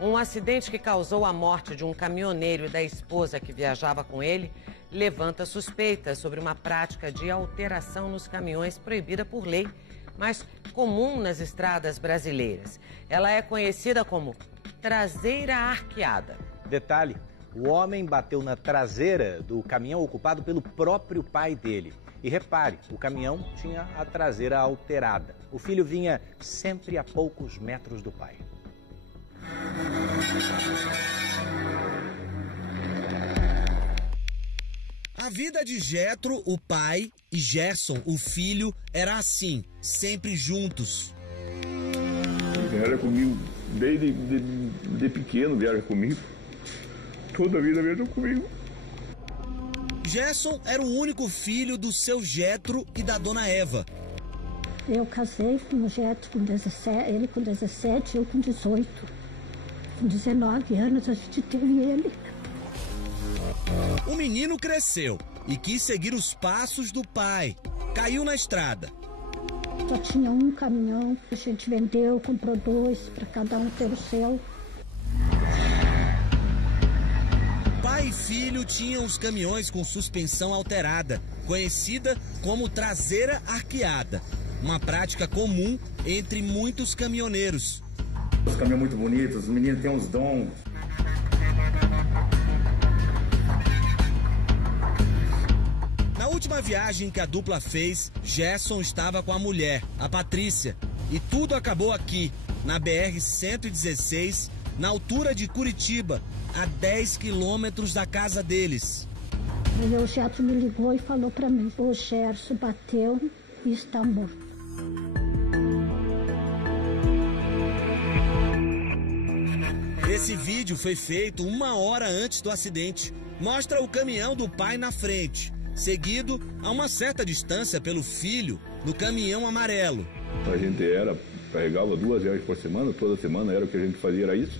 Um acidente que causou a morte de um caminhoneiro e da esposa que viajava com ele levanta suspeitas sobre uma prática de alteração nos caminhões proibida por lei, mas comum nas estradas brasileiras. Ela é conhecida como traseira arqueada. Detalhe, o homem bateu na traseira do caminhão ocupado pelo próprio pai dele. E repare, o caminhão tinha a traseira alterada. O filho vinha sempre a poucos metros do pai. A vida de Jetro, o pai, e Gerson, o filho, era assim, sempre juntos. Viaja comigo, desde de pequeno viaja comigo. Toda a vida viaja comigo. Gerson era o único filho do seu Jetro e da dona Eva. Eu casei com o Jetro com 17, ele com 17, eu com 18. Com 19 anos a gente teve ele. O menino cresceu e quis seguir os passos do pai. Caiu na estrada. Só tinha um caminhão, a gente vendeu, comprou 2 para cada um ter o seu. Pai e filho tinham os caminhões com suspensão alterada, conhecida como traseira arqueada. Uma prática comum entre muitos caminhoneiros. Os caminhões muito bonitos, os meninos têm uns dons. Na última viagem que a dupla fez, Gerson estava com a mulher, a Patrícia. E tudo acabou aqui, na BR-116, na altura de Curitiba, a 10 quilômetros da casa deles. Aí o Jetro me ligou e falou para mim, o Gerson bateu e está morto. Esse vídeo foi feito 1 hora antes do acidente. Mostra o caminhão do pai na frente, seguido a uma certa distância pelo filho no caminhão amarelo. A gente carregava 2 viagens por semana, toda semana era o que a gente fazia, era isso.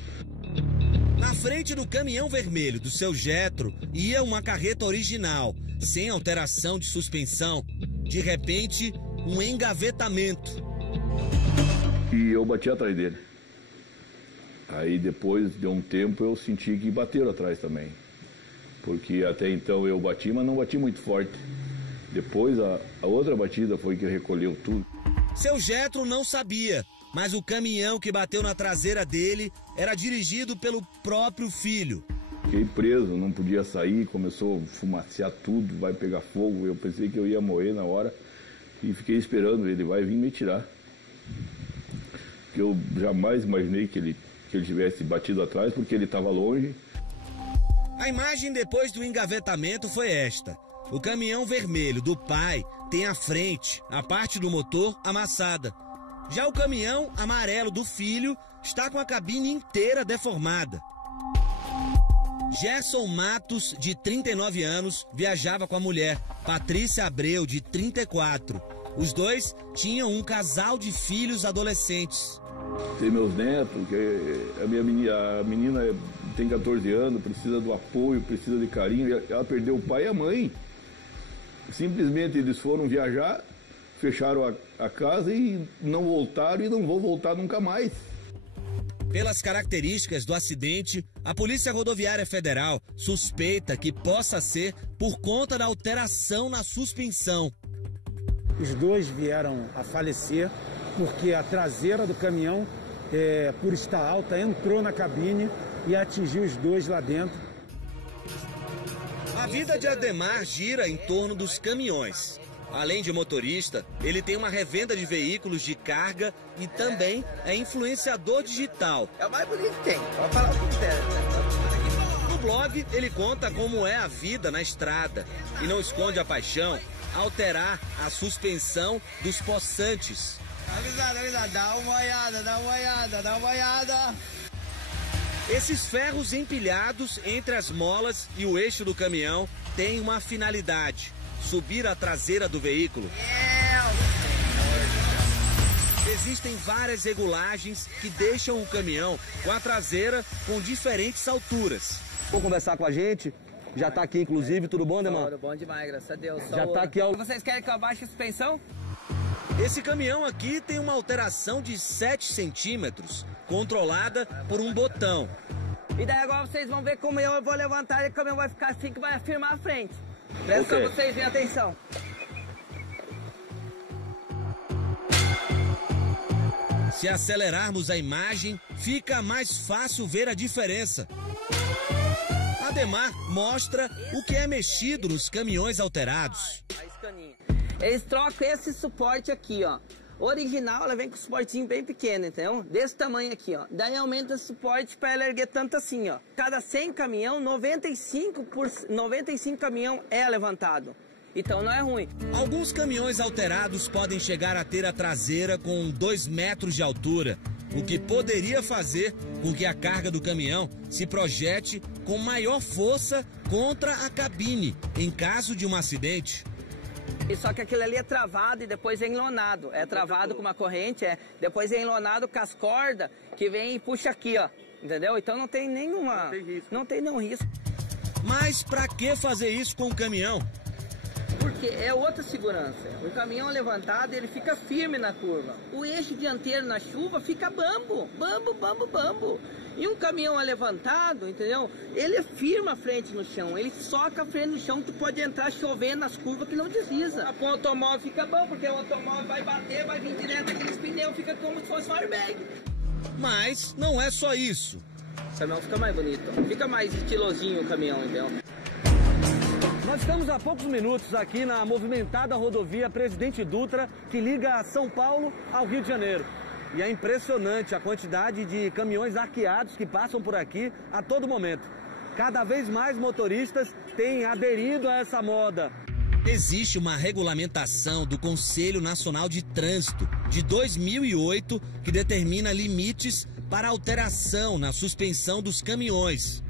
Na frente do caminhão vermelho do seu Jetro ia uma carreta original, sem alteração de suspensão. De repente, um engavetamento. E eu bati atrás dele. Aí depois de um tempo eu senti que bateram atrás também. Porque até então eu bati, mas não bati muito forte. Depois a outra batida foi que recolheu tudo. Seu Jetro não sabia, mas o caminhão que bateu na traseira dele era dirigido pelo próprio filho. Fiquei preso, não podia sair, começou a fumacear tudo, vai pegar fogo. Eu pensei que eu ia morrer na hora e fiquei esperando, ele vai vir me tirar. Porque eu jamais imaginei que ele tivesse batido atrás, porque ele estava longe. A imagem depois do engavetamento foi esta. O caminhão vermelho do pai tem a frente, a parte do motor amassada. Já o caminhão amarelo do filho está com a cabine inteira deformada. Gerson Matos, de 39 anos, viajava com a mulher, Patrícia Abreu, de 34. Os dois tinham um casal de filhos adolescentes. Tem meus netos, que a menina tem 14 anos, precisa do apoio, precisa de carinho. Ela perdeu o pai e a mãe. Simplesmente eles foram viajar, fecharam a casa e não voltaram e não vão voltar nunca mais. Pelas características do acidente, a Polícia Rodoviária Federal suspeita que possa ser por conta da alteração na suspensão. Os dois vieram a falecer porque a traseira do caminhão, por estar alta, entrou na cabine e atingiu os dois lá dentro. A vida de Ademar gira em torno dos caminhões. Além de motorista, ele tem uma revenda de veículos de carga e também é influenciador digital. É o mais bonito que tem, pode falar o que quiser. No blog, ele conta como é a vida na estrada e não esconde a paixão alterar a suspensão dos possantes. Avisado, dá uma olhada. Esses ferros empilhados entre as molas e o eixo do caminhão têm uma finalidade: subir a traseira do veículo. Existem várias regulagens que deixam o caminhão com a traseira com diferentes alturas. Vou conversar com a gente, já tá aqui inclusive, tudo bom, Ademar? Tudo bom demais, graças a Deus. Já tá aqui. Vocês querem que eu abaixe a suspensão? Esse caminhão aqui tem uma alteração de 7 centímetros, controlada por um botão. E daí agora vocês vão ver como eu vou levantar e o caminhão vai ficar assim que vai afirmar a frente. Presta okay. Vocês verem atenção. Se acelerarmos a imagem, fica mais fácil ver a diferença. Ademar mostra o que é mexido nos caminhões alterados. Eles trocam esse suporte aqui, ó. Original, ela vem com um suportinho bem pequeno, entendeu? Desse tamanho aqui, ó. Daí aumenta o suporte para ela erguer tanto assim, ó. Cada 100 caminhão, 95 caminhão é levantado. Então não é ruim. Alguns caminhões alterados podem chegar a ter a traseira com 2 metros de altura, o que poderia fazer com que a carga do caminhão se projete com maior força contra a cabine, em caso de um acidente. E só que aquilo ali é travado e depois é enlonado. É travado com uma corrente, depois é enlonado com as cordas que vem e puxa aqui, ó. Entendeu? Então não tem nenhuma... Não tem nenhum risco. Mas pra que fazer isso com o caminhão? Porque é outra segurança. O caminhão levantado, ele fica firme na curva. O eixo dianteiro na chuva fica bambo. Bambo. E um caminhão levantado, entendeu? Ele firma a frente no chão, ele soca a frente no chão, tu pode entrar chovendo nas curvas que não desliza. Com o automóvel fica bom, porque o automóvel vai bater, vai vir direto aqui nos pneus, fica como se fosse um airbag. Mas não é só isso. O caminhão fica mais bonito, fica mais estilosinho o caminhão, entendeu? Nós estamos há poucos minutos aqui na movimentada rodovia Presidente Dutra, que liga São Paulo ao Rio de Janeiro. E é impressionante a quantidade de caminhões arqueados que passam por aqui a todo momento. Cada vez mais motoristas têm aderido a essa moda. Existe uma regulamentação do Conselho Nacional de Trânsito de 2008 que determina limites para alteração na suspensão dos caminhões.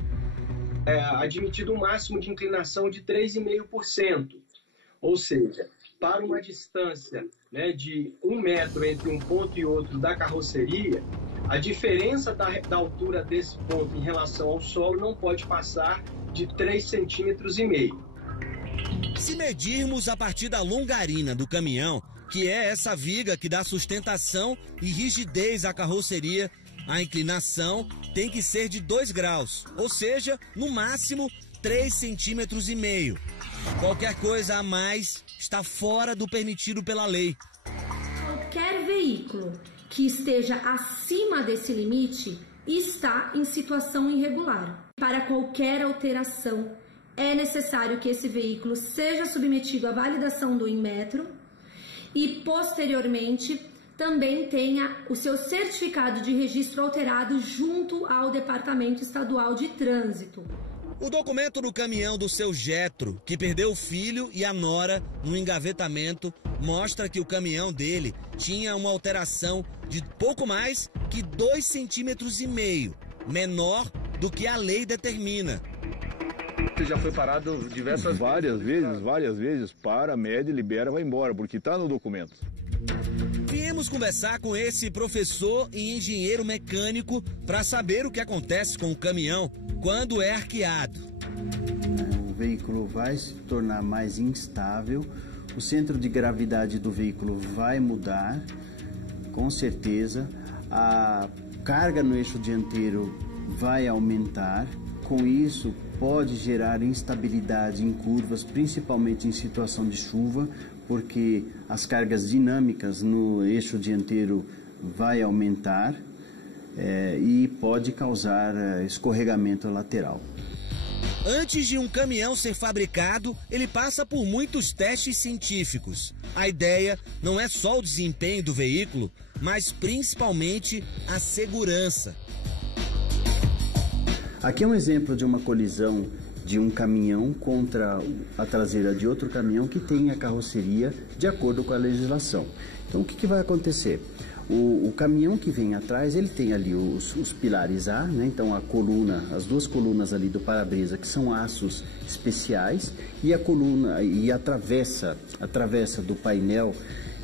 É admitido um máximo de inclinação de 3,5%, ou seja, para uma distância, né, de 1 metro entre um ponto e outro da carroceria, a diferença da altura desse ponto em relação ao solo não pode passar de 3,5 centímetros. Se medirmos a partir da longarina do caminhão, que é essa viga que dá sustentação e rigidez à carroceria, a inclinação tem que ser de 2 graus, ou seja, no máximo 3,5 centímetros. Qualquer coisa a mais está fora do permitido pela lei. Qualquer veículo que esteja acima desse limite está em situação irregular. Para qualquer alteração, é necessário que esse veículo seja submetido à validação do Inmetro e, posteriormente, também tenha o seu certificado de registro alterado junto ao Departamento Estadual de Trânsito. O documento do caminhão do seu Getro, que perdeu o filho e a nora no engavetamento, mostra que o caminhão dele tinha uma alteração de pouco mais que 2,5 centímetros, menor do que a lei determina. Você já foi parado várias vezes, para, mede, libera, vai embora, porque está no documento. Viemos conversar com esse professor e engenheiro mecânico para saber o que acontece com o caminhão quando é arqueado. O veículo vai se tornar mais instável, o centro de gravidade do veículo vai mudar, com certeza, a carga no eixo dianteiro vai aumentar, com isso pode gerar instabilidade em curvas, principalmente em situação de chuva, porque as cargas dinâmicas no eixo dianteiro vai aumentar e pode causar escorregamento lateral. Antes de um caminhão ser fabricado, ele passa por muitos testes científicos. A ideia não é só o desempenho do veículo, mas principalmente a segurança. Aqui é um exemplo de uma colisão de um caminhão contra a traseira de outro caminhão que tem a carroceria de acordo com a legislação. Então o que vai acontecer? O caminhão que vem atrás, ele tem ali os pilares A, né? Então a coluna, as 2 colunas ali do para-brisa, que são aços especiais, e a coluna e a travessa do painel,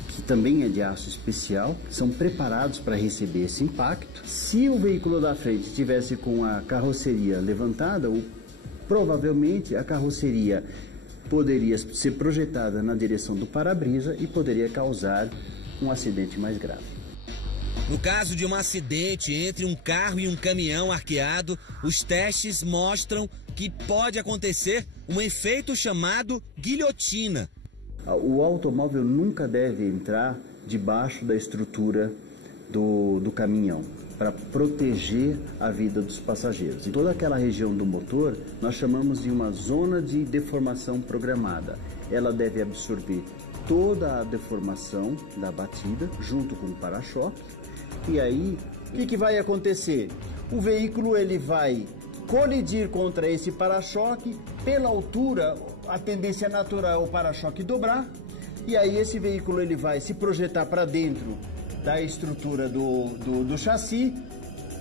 que também é de aço especial, são preparados para receber esse impacto. Se o veículo da frente estivesse com a carroceria levantada, provavelmente a carroceria poderia ser projetada na direção do para-brisa e poderia causar um acidente mais grave. No caso de um acidente entre um carro e um caminhão arqueado, os testes mostram que pode acontecer um efeito chamado guilhotina. O automóvel nunca deve entrar debaixo da estrutura do caminhão, para proteger a vida dos passageiros. Em toda aquela região do motor, nós chamamos de uma zona de deformação programada. Ela deve absorver toda a deformação da batida, junto com o para-choque. E aí, o que vai acontecer? O veículo ele vai colidir contra esse para-choque. Pela altura, a tendência natural é o para-choque dobrar. E aí esse veículo ele vai se projetar para dentro da estrutura do chassi,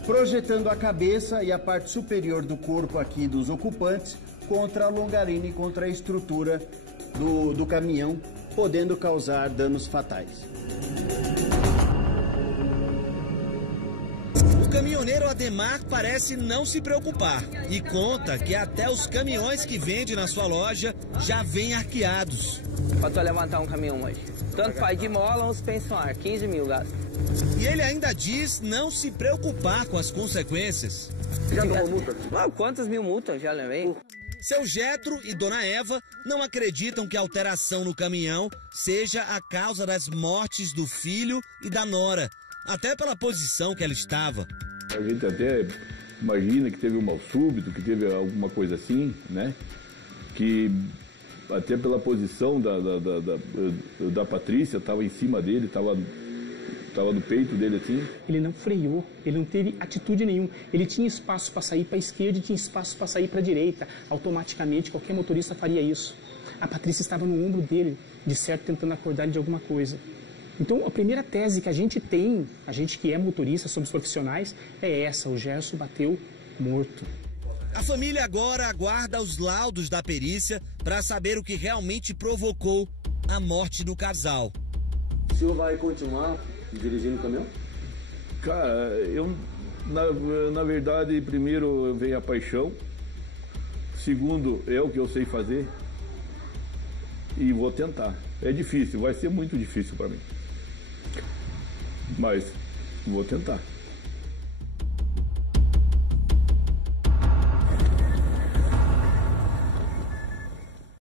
projetando a cabeça e a parte superior do corpo aqui dos ocupantes contra a longarina e contra a estrutura do caminhão, podendo causar danos fatais. O caminhoneiro Ademar parece não se preocupar e conta que até os caminhões que vende na sua loja já vêm arqueados. Quanto levantar um caminhão hoje? Tanto faz de mola ou suspensionar, 15 mil gasto. E ele ainda diz não se preocupar com as consequências. Já tomou multa? Quantas mil multas já levei? Seu Getro e Dona Eva não acreditam que a alteração no caminhão seja a causa das mortes do filho e da nora, até pela posição que ela estava. A gente até imagina que teve um mal súbito, que teve alguma coisa assim, né? Que até pela posição da Patrícia, estava em cima dele, estava no peito dele assim. Ele não freou, ele não teve atitude nenhuma. Ele tinha espaço para sair para a esquerda e tinha espaço para sair para a direita. Automaticamente, qualquer motorista faria isso. A Patrícia estava no ombro dele, de certo tentando acordar ele de alguma coisa. Então, a primeira tese que a gente tem, a gente que é motorista, somos profissionais, é essa: o Gerson bateu morto. A família agora aguarda os laudos da perícia para saber o que realmente provocou a morte do casal. O senhor vai continuar dirigindo o caminhão? Cara, eu, na verdade, primeiro vem a paixão, segundo é o que eu sei fazer e vou tentar. É difícil, vai ser muito difícil para mim, mas vou tentar.